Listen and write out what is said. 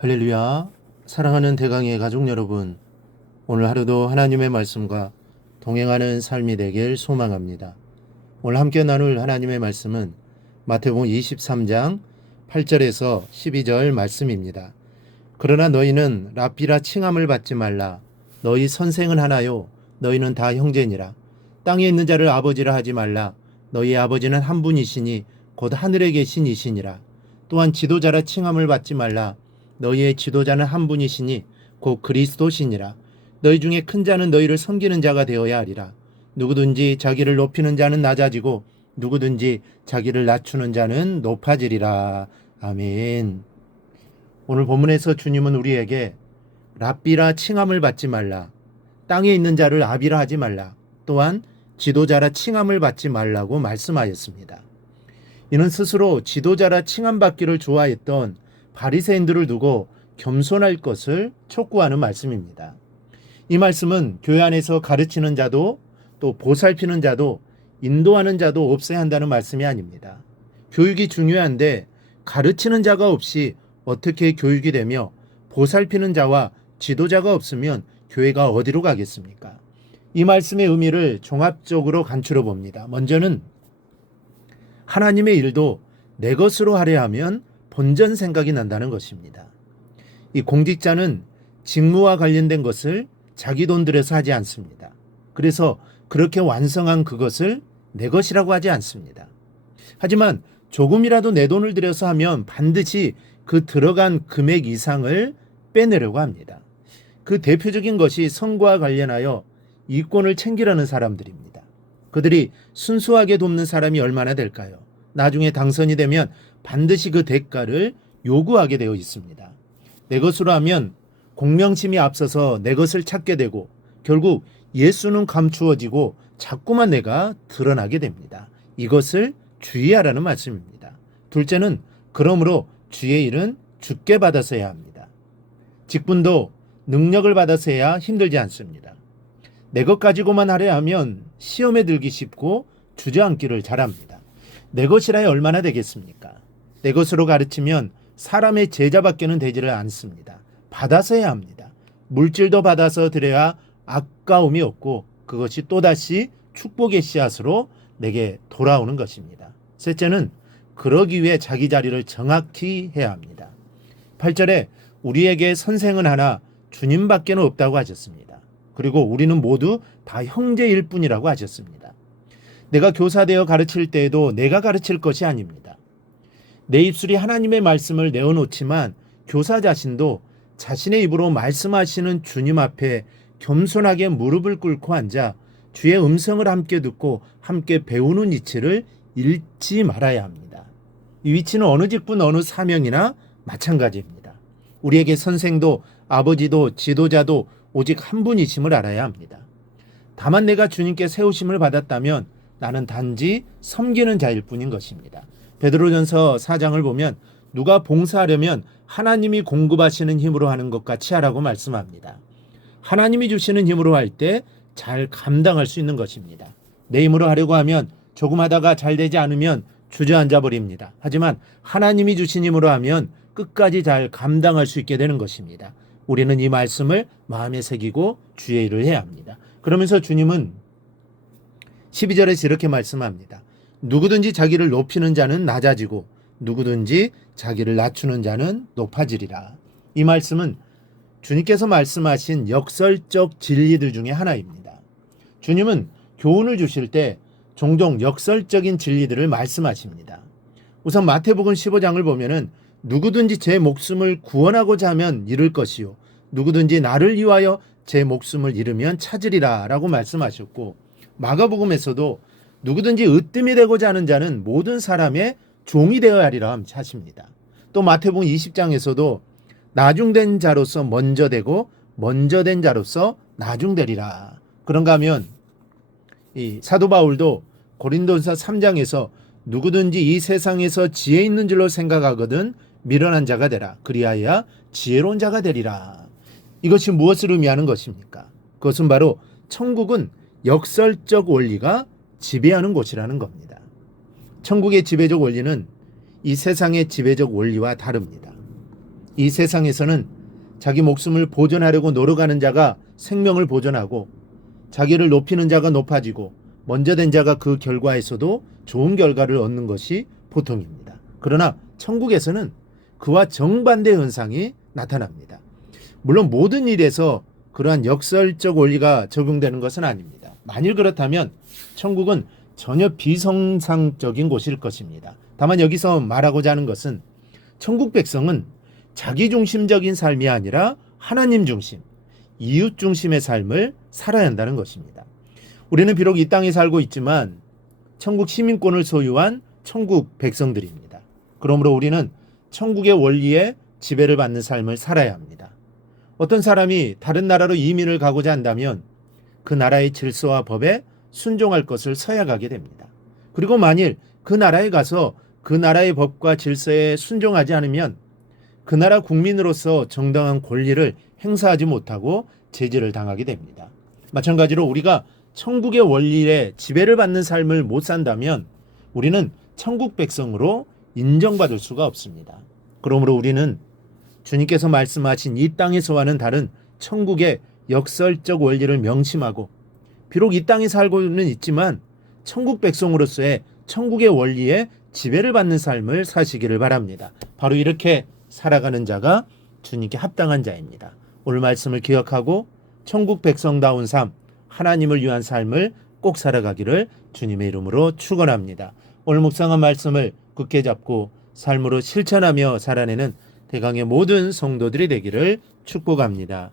할렐루야. 사랑하는 대강의 가족 여러분, 오늘 하루도 하나님의 말씀과 동행하는 삶이 되길 소망합니다. 오늘 함께 나눌 하나님의 말씀은 마태복음 23장 8절에서 12절 말씀입니다. 그러나 너희는 랍비라 칭함을 받지 말라. 너희 선생은 하나요, 너희는 다 형제니라. 땅에 있는 자를 아버지라 하지 말라. 너희 아버지는 한 분이시니 곧 하늘에 계신 이시니라. 또한 지도자라 칭함을 받지 말라. 너희의 지도자는 한 분이시니 곧 그리스도시니라. 너희 중에 큰 자는 너희를 섬기는 자가 되어야 하리라. 누구든지 자기를 높이는 자는 낮아지고 누구든지 자기를 낮추는 자는 높아지리라. 아멘. 오늘 본문에서 주님은 우리에게 랍비라 칭함을 받지 말라, 땅에 있는 자를 아비라 하지 말라, 또한 지도자라 칭함을 받지 말라고 말씀하였습니다. 이는 스스로 지도자라 칭함받기를 좋아했던 바리새인들을 두고 겸손할 것을 촉구하는 말씀입니다. 이 말씀은 교회 안에서 가르치는 자도 또 보살피는 자도 인도하는 자도 없어야 한다는 말씀이 아닙니다. 교육이 중요한데 가르치는 자가 없이 어떻게 교육이 되며 보살피는 자와 지도자가 없으면 교회가 어디로 가겠습니까? 이 말씀의 의미를 종합적으로 간추려 봅니다. 먼저는 하나님의 일도 내 것으로 하려 하면 본전 생각이 난다는 것입니다. 이 공직자는 직무와 관련된 것을 자기 돈 들여서 하지 않습니다. 그래서 그렇게 완성한 그것을 내 것이라고 하지 않습니다. 하지만 조금이라도 내 돈을 들여서 하면 반드시 그 들어간 금액 이상을 빼내려고 합니다. 그 대표적인 것이 선거와 관련하여 이권을 챙기려는 사람들입니다. 그들이 순수하게 돕는 사람이 얼마나 될까요? 나중에 당선이 되면 반드시 그 대가를 요구하게 되어 있습니다. 내 것으로 하면 공명심이 앞서서 내 것을 찾게 되고 결국 예수는 감추어지고 자꾸만 내가 드러나게 됩니다. 이것을 주의하라는 말씀입니다. 둘째는 그러므로 주의 일은 주께 받아서 해야 합니다. 직분도 능력을 받아서 해야 힘들지 않습니다. 내 것 가지고만 하려 하면 시험에 들기 쉽고 주저앉기를 잘합니다. 내 것이라야 얼마나 되겠습니까? 내 것으로 가르치면 사람의 제자밖에는 되지를 않습니다. 받아서 해야 합니다. 물질도 받아서 드려야 아까움이 없고 그것이 또다시 축복의 씨앗으로 내게 돌아오는 것입니다. 셋째는 그러기 위해 자기 자리를 정확히 해야 합니다. 8절에 우리에게 선생은 하나 주님밖에 없다고 하셨습니다. 그리고 우리는 모두 다 형제일 뿐이라고 하셨습니다. 내가 교사되어 가르칠 때에도 내가 가르칠 것이 아닙니다. 내 입술이 하나님의 말씀을 내어놓지만 교사 자신도 자신의 입으로 말씀하시는 주님 앞에 겸손하게 무릎을 꿇고 앉아 주의 음성을 함께 듣고 함께 배우는 위치를 잃지 말아야 합니다. 이 위치는 어느 직분 어느 사명이나 마찬가지입니다. 우리에게 선생도 아버지도 지도자도 오직 한 분이심을 알아야 합니다. 다만 내가 주님께 세우심을 받았다면 나는 단지 섬기는 자일 뿐인 것입니다. 베드로전서 4장을 보면 누가 봉사하려면 하나님이 공급하시는 힘으로 하는 것 같이 하라고 말씀합니다. 하나님이 주시는 힘으로 할 때 잘 감당할 수 있는 것입니다. 내 힘으로 하려고 하면 조금 하다가 잘 되지 않으면 주저앉아 버립니다. 하지만 하나님이 주신 힘으로 하면 끝까지 잘 감당할 수 있게 되는 것입니다. 우리는 이 말씀을 마음에 새기고 주의 일을 해야 합니다. 그러면서 주님은 12절에서 이렇게 말씀합니다. 누구든지 자기를 높이는 자는 낮아지고 누구든지 자기를 낮추는 자는 높아지리라. 이 말씀은 주님께서 말씀하신 역설적 진리들 중에 하나입니다. 주님은 교훈을 주실 때 종종 역설적인 진리들을 말씀하십니다. 우선 마태복음 15장을 보면은 누구든지 제 목숨을 구원하고자 하면 잃을 것이요 누구든지 나를 위하여 제 목숨을 잃으면 찾으리라 라고 말씀하셨고, 마가복음에서도 누구든지 으뜸이 되고자 하는 자는 모든 사람의 종이 되어야 하리라 하십니다. 또 마태복음 20장에서도 나중된 자로서 먼저 되고 먼저 된 자로서 나중되리라. 그런가 하면 이 사도 바울도 고린도전서 3장에서 누구든지 이 세상에서 지혜 있는 줄로 생각하거든 미련한 자가 되라. 그리하여 지혜로운 자가 되리라. 이것이 무엇을 의미하는 것입니까? 그것은 바로 천국은 역설적 원리가 지배하는 곳이라는 겁니다. 천국의 지배적 원리는 이 세상의 지배적 원리와 다릅니다. 이 세상에서는 자기 목숨을 보존하려고 노력하는 자가 생명을 보존하고 자기를 높이는 자가 높아지고 먼저 된 자가 그 결과에서도 좋은 결과를 얻는 것이 보통입니다. 그러나 천국에서는 그와 정반대 현상이 나타납니다. 물론 모든 일에서 그러한 역설적 원리가 적용되는 것은 아닙니다. 만일 그렇다면 천국은 전혀 비정상적인 곳일 것입니다. 다만 여기서 말하고자 하는 것은 천국 백성은 자기중심적인 삶이 아니라 하나님 중심, 이웃 중심의 삶을 살아야 한다는 것입니다. 우리는 비록 이 땅에 살고 있지만 천국 시민권을 소유한 천국 백성들입니다. 그러므로 우리는 천국의 원리에 지배를 받는 삶을 살아야 합니다. 어떤 사람이 다른 나라로 이민을 가고자 한다면 그 나라의 질서와 법에 순종할 것을 서약하게 됩니다. 그리고 만일 그 나라에 가서 그 나라의 법과 질서에 순종하지 않으면 그 나라 국민으로서 정당한 권리를 행사하지 못하고 제지를 당하게 됩니다. 마찬가지로 우리가 천국의 원리에 지배를 받는 삶을 못 산다면 우리는 천국 백성으로 인정받을 수가 없습니다. 그러므로 우리는 주님께서 말씀하신 이 땅에서와는 다른 천국의 역설적 원리를 명심하고 비록 이 땅에 살고는 있지만 천국 백성으로서의 천국의 원리에 지배를 받는 삶을 사시기를 바랍니다. 바로 이렇게 살아가는 자가 주님께 합당한 자입니다. 오늘 말씀을 기억하고 천국 백성다운 삶, 하나님을 위한 삶을 꼭 살아가기를 주님의 이름으로 축원합니다. 오늘 묵상한 말씀을 굳게 잡고 삶으로 실천하며 살아내는 대강의 모든 성도들이 되기를 축복합니다.